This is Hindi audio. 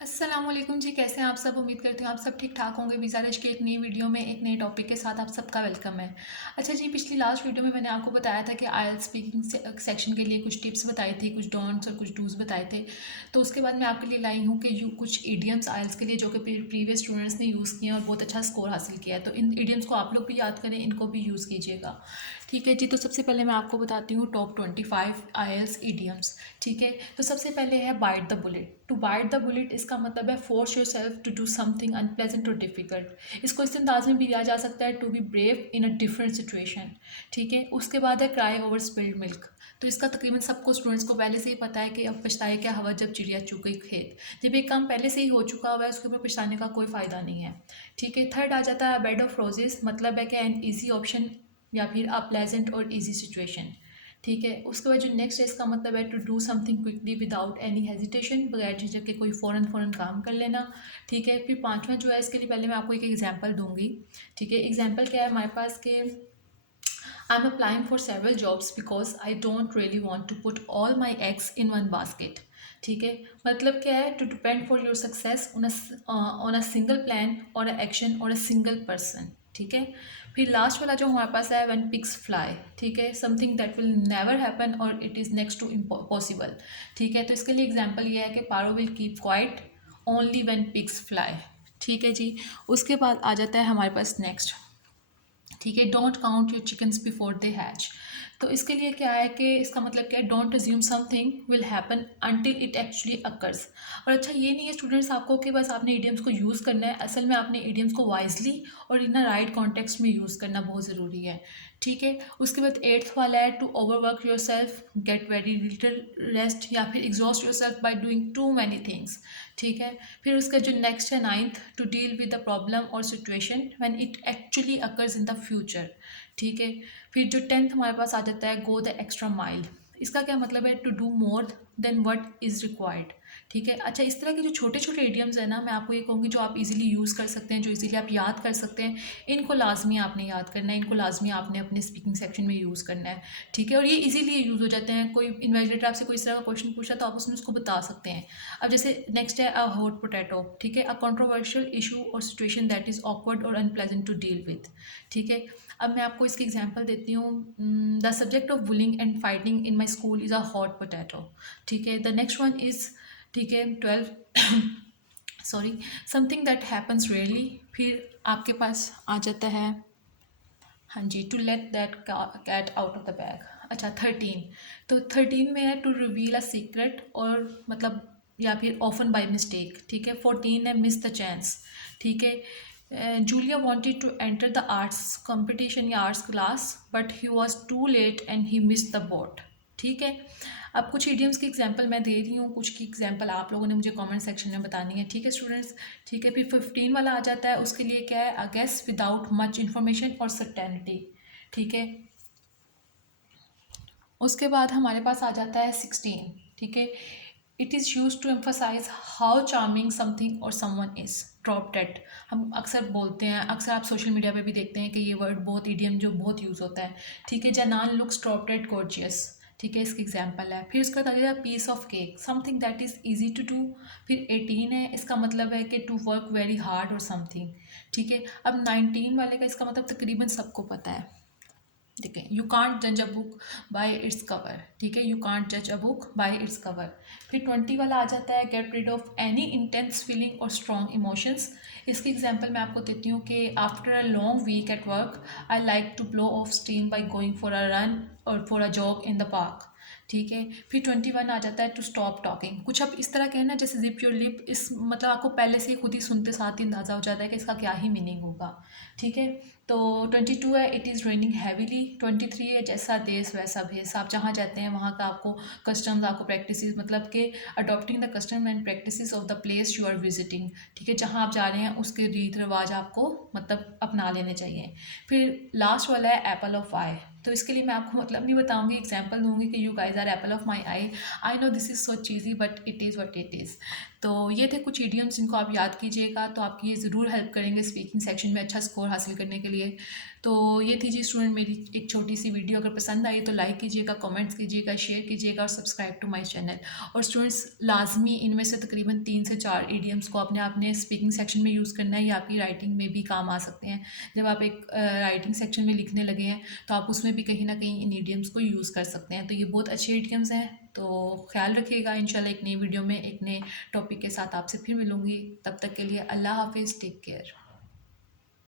अस्सलाम वालेकुम जी, कैसे हैं आप सब? उम्मीद करती हूँ आप सब ठीक ठाक होंगे। वीज़ा रश की एक नई वीडियो में एक नए टॉपिक के साथ आप सबका वेलकम है। अच्छा जी, पिछली लास्ट वीडियो में मैंने आपको बताया था कि आईएलटीएस स्पीकिंग सेक्शन के लिए कुछ टिप्स बताई थी, कुछ डोंट्स और कुछ डूज बताए थे। तो उसके बाद मैं आपके लिए लाई हूँ कि कुछ ईडियम्स आईएलटीएस के लिए जो कि प्रीवियस स्टूडेंट्स ने यूज़ किए हैं और बहुत अच्छा स्कोर हासिल किया है। तो इन ईडियम्स को आप लोग भी याद करें, इनको भी यूज़ कीजिएगा। ठीक है जी, तो सबसे पहले मैं आपको बताती हूँ टॉप 25 आईएलटीएस ईडियम्स। ठीक है, तो सबसे पहले है bite the bullet. To bite the bullet इसका मतलब है force yourself to do something unpleasant और डिफिकल्ट। इसको इस अंदाज में भी लिया जा सकता है to be brave in a different situation. ठीक है, उसके बाद है क्राई ओवर स्पिल्ड मिल्क। तो इसका तकरीबन सबको स्टूडेंट्स को पहले से ही पता है कि अब पछताए क्या हवा जब चिड़िया चुग गई खेत। जब एक काम पहले से ही हो चुका हुआ है उसके ऊपर पछताने का कोई फ़ायदा नहीं है। ठीक है, थर्ड आ जाता है बेड ऑफ रोजेस। मतलब है कि एन ईजी ऑप्शन या फिर अ प्लेजेंट और ईजी सिचुएशन। ठीक है, उसके बाद जो नेक्स्ट है इसका मतलब है to do something quickly without any hesitation, बगैर झिझक के कोई फ़ौरन काम कर लेना। ठीक है, फिर पांचवा जो है इसके लिए पहले मैं आपको एक एग्जांपल दूंगी। ठीक है, एग्जांपल क्या है हमारे पास के I am applying for several jobs because I don't really want to put all my eggs in one basket. ठीक है, मतलब क्या है to depend for your success on a single plan और अ एक्शन और अ सिंगल पर्सन। ठीक है, फिर लास्ट वाला जो हमारे पास है व्हेन पिग्स फ्लाई। ठीक है, something that will never happen और it is next to impossible. ठीक है, तो इसके लिए एग्जांपल ये है कि Paro will keep quiet only when pigs fly. ठीक है जी, उसके बाद आ जाता है हमारे पास नेक्स्ट। ठीक है, don't count your chickens before they hatch. तो इसके लिए क्या है कि इसका मतलब क्या है, don't assume something will happen until it actually occurs. और अच्छा ये नहीं है स्टूडेंट्स आपको कि बस आपने ईडियम्स को यूज़ करना है, असल में आपने ईडियम्स को वाइजली और इन अ राइट कॉन्टेक्स्ट में यूज़ करना बहुत ज़रूरी है। ठीक है, उसके बाद एट्थ वाला है to overwork yourself, get very little rest या फिर exhaust yourself by doing too many things. ठीक है, फिर उसका जो नेक्स्ट है ninth to deal with the problem और situation when it actually occurs in the future. ठीक है, फिर जो टेंथ हमारे पास आ जाता है गो द एक्स्ट्रा माइल। इसका क्या मतलब है to do more than what is required. ठीक है, अच्छा इस तरह के जो छोटे छोटे इडियम्स है ना, मैं आपको ये कहूँगी जो आप इजीली यूज़ कर सकते हैं, जो इजीली आप याद कर सकते हैं, इनको लाजमी आपने याद करना है, इनको लाजमी आपने अपने स्पीकिंग सेक्शन में यूज़ करना है। ठीक है, और ये इजीली यूज़ हो जाते हैं। कोई इन्वेजिलेटर आपसे कोई इस तरह का क्वेश्चन पूछा तो आप उसमें उसको बता सकते हैं। अब जैसे नेक्स्ट है अ हॉट पोटैटो। ठीक है, अ कंट्रोवर्शियल इशू और सिचुएशन दैट इज़ ऑकवर्ड और अनप्लेजेंट टू डील विद। ठीक है, अब मैं आपको इसकी एग्जांपल देती हूँ। The subject of bullying and fighting in my school is a hot potato. ठीक है, द नेक्स्ट वन इज़, ठीक है, 12 sorry, something that happens rarely. फिर आपके पास आ जाता है, हाँ जी, to let that cat out of the bag. अच्छा 13, तो 13 में है टू रिवील अ सीक्रेट और मतलब या फिर ऑफन बाय मिस्टेक। ठीक है, 14 है मिस द चांस। ठीक है, Julia wanted to enter the arts competition या arts class but he was too late and he missed the boat. ठीक है, अब कुछ इडियम्स की एग्जांपल मैं दे रही हूँ, कुछ की एग्जांपल आप लोगों ने मुझे कमेंट सेक्शन में बतानी है। ठीक है स्टूडेंट्स, ठीक है, फिर 15 वाला आ जाता है, उसके लिए क्या है, a guess without much information और सर्टेनिटी। ठीक है, उसके बाद हमारे पास आ जाता है 16। ठीक है, it is use to emphasize how charming something और समवन इज़। ड्रॉप डेट हम अक्सर बोलते हैं, अक्सर आप सोशल मीडिया पे भी देखते हैं कि ये वर्ड बहुत इडियम जो बहुत यूज़ होता है। ठीक है, जनान लुक्स ड्रॉप डेट गॉर्जियस। ठीक है, इसकी एग्जांपल है। फिर उसका था piece of cake, something that is easy to do. फिर 18 है, इसका मतलब है कि टू वर्क वेरी हार्ड और समथिंग। ठीक है, अब 19 वाले का इसका मतलब तकरीबन सबको पता है। ठीक है, यू कांट जज a book by its cover. ठीक है, यू कांट जज a book by its cover. फिर 20 वाला आ जाता है get rid of any intense feeling और स्ट्रॉन्ग इमोशंस। इसकी एग्जांपल मैं आपको देती हूँ कि after a long week at work I like to blow off steam by going for a run और for a jog in the park. ठीक है, फिर 21 आ जाता है टू स्टॉप टॉकिंग। कुछ अब इस तरह के है ना जैसे जिप योर लिप, इस मतलब आपको पहले से ही खुद ही सुनते साथ ही अंदाज़ा हो जाता है कि इसका क्या ही मीनिंग होगा। ठीक है, तो 22 है इट इज़ रेनिंग हैवीली। 23 है जैसा देश वैसा भेस। आप जहाँ जाते हैं वहाँ का आपको कस्टम्स, आपको प्रैक्टिसेस, मतलब कि adopting the custom and practices of the place you are visiting. ठीक है, जहाँ आप जा रहे हैं उसके रीत रिवाज आपको मतलब अपना लेने चाहिए। फिर लास्ट वाला है एप्पल ऑफ आई। तो इसके लिए मैं आपको मतलब नहीं बताऊंगी, एग्जांपल दूंगी कि you guys are apple of my eye. I know this is so cheesy but it is what it is. तो ये थे कुछ ईडियम्स जिनको आप याद कीजिएगा, तो आपकी ये ज़रूर हेल्प करेंगे स्पीकिंग सेक्शन में अच्छा स्कोर हासिल करने के लिए। तो ये थी जी स्टूडेंट मेरी एक छोटी सी वीडियो। अगर पसंद आई तो लाइक कीजिएगा, कमेंट्स कीजिएगा, शेयर कीजिएगा और सब्सक्राइब टू माय चैनल। और स्टूडेंट्स लाजमी इनमें से तकरीबन 3 से 4 ईडियम्स को अपने अपने स्पीकिंग सेक्शन में यूज़ करना है, या आपकी राइटिंग में भी काम आ सकते हैं। जब आप एक राइटिंग सेक्शन में लिखने लगे हैं तो आप उसमें भी कहीं ना कहीं इन ईडियम्स को यूज़ कर सकते हैं। तो ये बहुत अच्छे ईडियम्स हैं, तो ख्याल रखिएगा। इंशाल्लाह एक नई वीडियो में एक नए टॉपिक के साथ आपसे फिर मिलूँगी। तब तक के लिए अल्लाह हाफिज़, टेक केयर।